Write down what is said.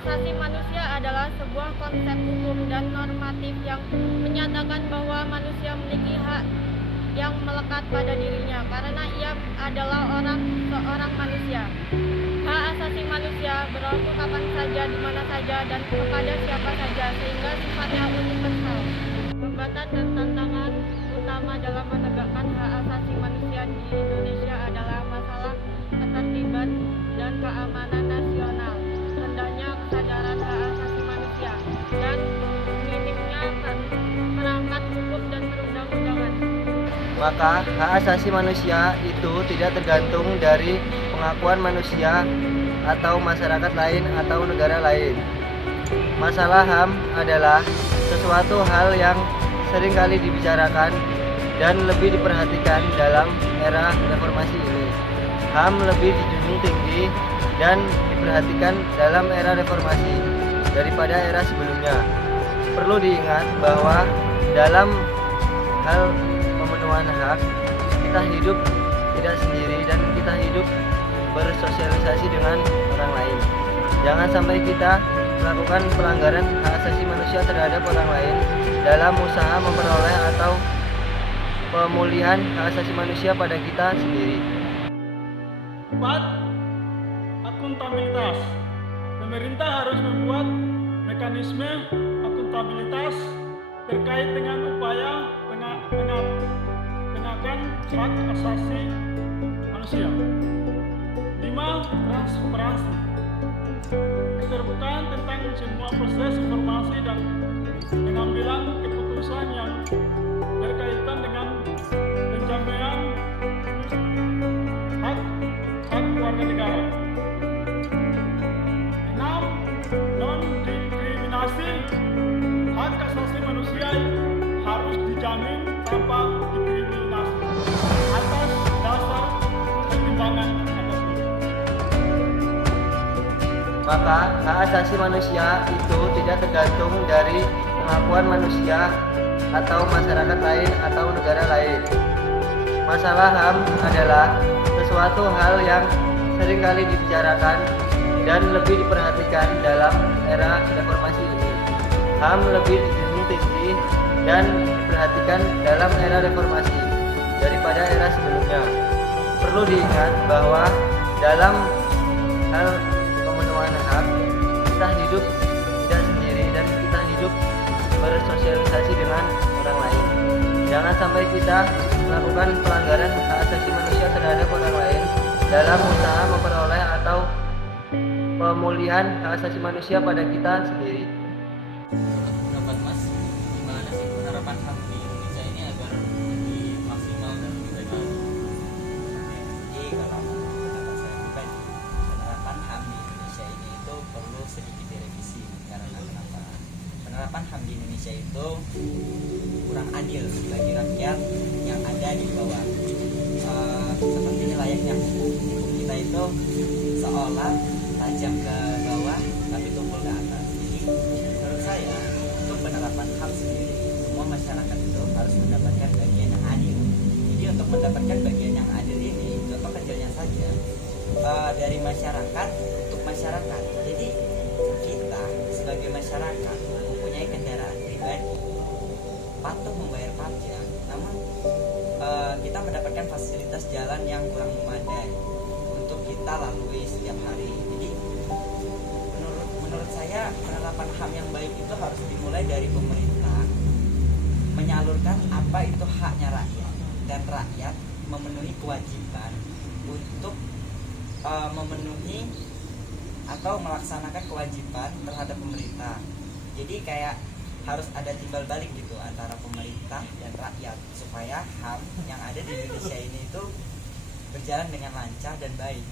asasi manusia adalah sebuah konsep hukum dan normatif yang menyatakan bahwa manusia memiliki hak yang melekat pada dirinya karena ia adalah seorang manusia. Hak asasi manusia berlaku kapan saja, di mana saja, dan kepada siapa saja, sehingga sifatnya universal. Hambatan dan tantangan utama dalam menegakkan hak asasi manusia di Indonesia adalah masalah ketertiban dan keamanan nasional, rendahnya kesadaran hak asasi manusia, dan minimnya perangkat hukum dan perundang-undangan. Maka hak asasi manusia itu tidak tergantung dari pengakuan manusia atau masyarakat lain atau negara lain. Masalah HAM adalah sesuatu hal yang seringkali dibicarakan dan lebih diperhatikan dalam era reformasi ini. HAM lebih dijunjung tinggi dan diperhatikan dalam era reformasi daripada era sebelumnya. Perlu diingat bahwa dalam hal pemenuhan hak, kita hidup tidak sendiri dan kita hidup bersosialisasi dengan orang lain. Jangan sampai kita melakukan pelanggaran hak asasi manusia terhadap orang lain dalam usaha memperoleh atau pemulihan hak asasi manusia pada kita sendiri. 4. Akuntabilitas. Pemerintah harus membuat mekanisme akuntabilitas terkait dengan upaya penegakan hak asasi manusia. 5. Transparansi. Keterbukaan tentang semua proses informasi dan pengambilan keputusan yang berkaitan dengan penjaminan hak warga negara. 6. Non-diskriminasi. Hak asasi manusia harus dijamin tanpa diskriminasi atas dasar pertimbangan tertentu. Maka hak asasi manusia itu tidak tergantung dari pengakuan manusia atau masyarakat lain atau negara lain. Masalah HAM adalah sesuatu hal yang seringkali dibicarakan dan lebih diperhatikan dalam era reformasi ini. HAM lebih dijunjung tinggi dan diperhatikan dalam era reformasi daripada era sebelumnya. Perlu diingat bahwa dalam hal pemenuhan hak, kita hidup tidak sendiri dan kita hidup bersosialisasi dengan orang lain. Jangan sampai kita melakukan pelanggaran hak asasi manusia terhadap orang lain dalam usaha memperoleh atau pemulihan hak asasi manusia pada kita sendiri. Pendapat Mas, gimana sih penerapan HAM di Indonesia ini agar lebih maksimal dan lebih baik lagi? Jadi kalau pendapat saya pribadi, penerapan HAM di Indonesia ini itu perlu sedikit direvisi. Karena kenapa? Penerapan HAM di Indonesia itu kurang adil bagi rakyat yang ada di bawah. Seperti layaknya hukum kita itu seolah tajam ke bawah tapi tumpul ke atas. Jadi menurut saya untuk penerapan HAM sendiri, semua masyarakat itu harus mendapatkan bagian yang adil. Jadi untuk mendapatkan bagian yang adil ini, contoh kecilnya saja dari masyarakat untuk masyarakat. Jadi kita sebagai masyarakat mempunyai kendaraan pribadi, patuh membayar pajak, namun kita mendapatkan fasilitas jalan yang kurang memadai untuk kita lalui setiap hari. Jadi menurut saya penerapan HAM yang baik itu harus dimulai dari pemerintah menyalurkan apa itu haknya rakyat, dan rakyat memenuhi kewajiban untuk memenuhi atau melaksanakan kewajiban terhadap pemerintah. Jadi kayak harus ada timbal balik gitu antara pemerintah dan rakyat supaya HAM yang ada di Indonesia ini itu berjalan dengan lancar dan baik.